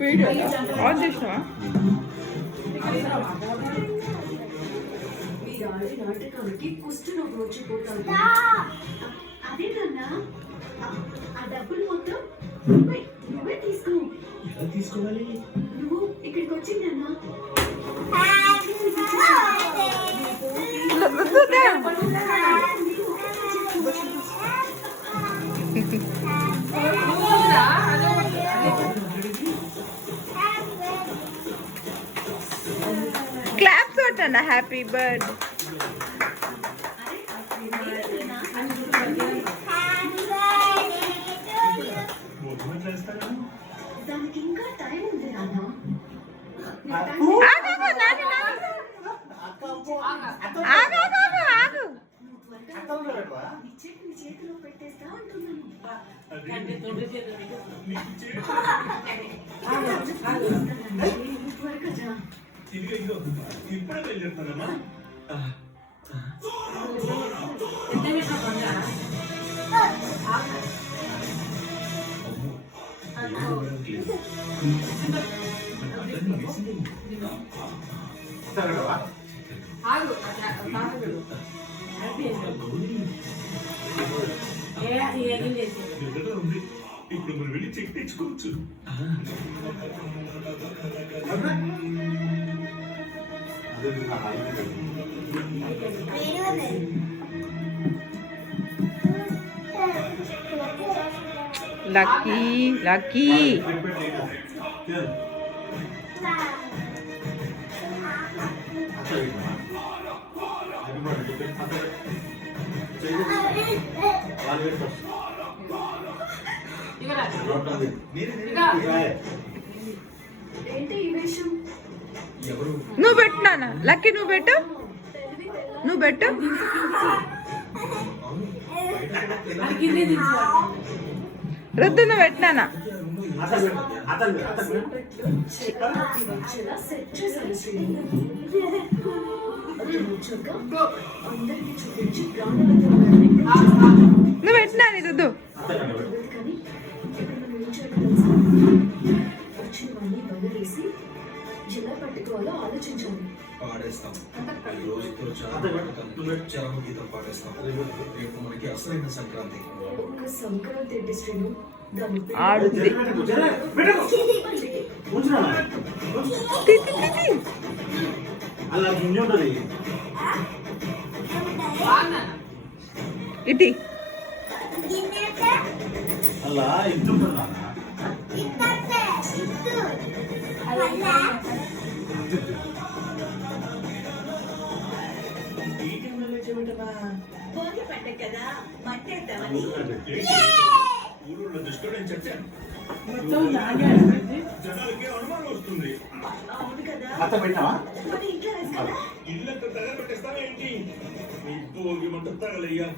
Video on చేసినావా? నాటకానికి కుష్ఠరోగం వచ్చిపోతాడు. అదేనన్నా ఆ డబ్బులు మొత్తం నువ్వే తీసుకోవాలి. నువ్వు ఇక్కడికి వచ్చిందన్నా క్లాప్స్ కొట్టండి. Happy birthday. దానికి ఇంకా టైం ఉంది నాన్న. చేతిలో పెట్టేస్తా అంటున్నాను. ఇప్పుడే వెళ్ళిపోతానమ్మా. ఇప్పుడు మనం వెళ్ళి చెక్ తెచ్చుకోవచ్చు. లక్కీ లక్కీ ఏంటి ఈ విషయం? నువ్వు పెట్టు నాన్న. లక్కీ నువ్వు పెట్టు. రుద్దు నువ్వు పెట్టినానా? నువ్వు పెట్టినా రుద్దు. జిల్లా పట్టుకోవాలో ఆలోచించాలి. పాడేస్తాం రోజుతో చరమ గీతం పాడేస్తాం. రేపు మనకి అసలైన సంక్రాంతి. ఒక్క సంక్రాంతి అంటే శ్రీను దాని ఆడుంది. ఇటీ అలా ఇంటున్నా ఊళ్ళో దృష్టిలో నేను చెప్పాను. జనాలకి అనుమానం వస్తుంది. ఇల్లంతా తగలబెట్టేస్తావా ఏంటి? భోగి మంట తగలయ్యా.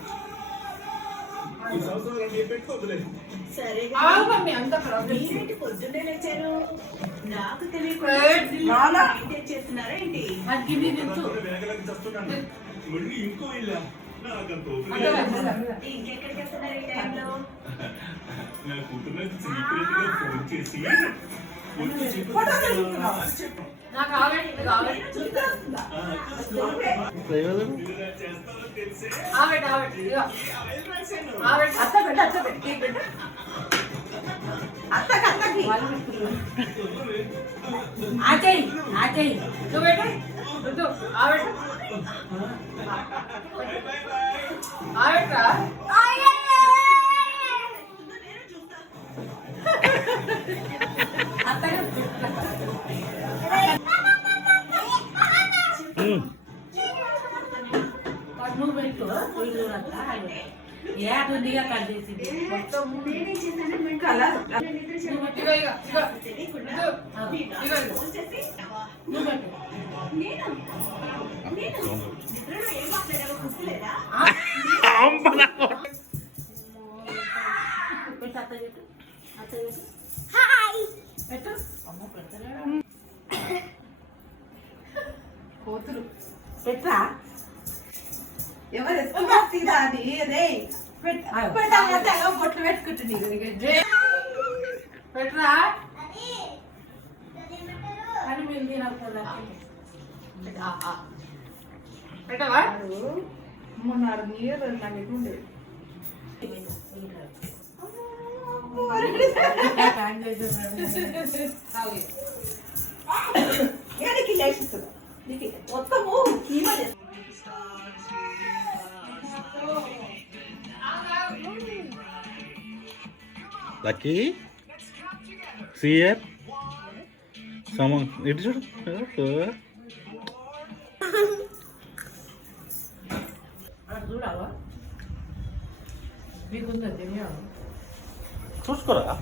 ఈ సంవత్సరం అంటే పెట్టుకోవద్దులేదు. సరే పొద్దున్నే లేచారు. నాకు తెలియకుండా చేస్తున్నారా ఏంటి? చేస్తున్నాను. మళ్ళీ ఇంకో ఇల్లా ఇంకెక్కడికి వస్తున్నారు ఈ టైంలో? నా కూతురు సీక్రెట్ గా ఫోన్ చేసి ఏడుగా కట్ చేసింది కోతులు పెట్రా ఎవరు అది అదే బొట్లు పెట్టుకుంటుంది పెట్రా పెట్టవా మొన్న నీరు నాకు ఎట్లుండేది ఏడికి లేచిస్తుంది నీకు మొత్తము కీమ లక్కీ సియర్ సమ ఇటు చూడు చూడావా మీకు ఉందండి చూసుకోరా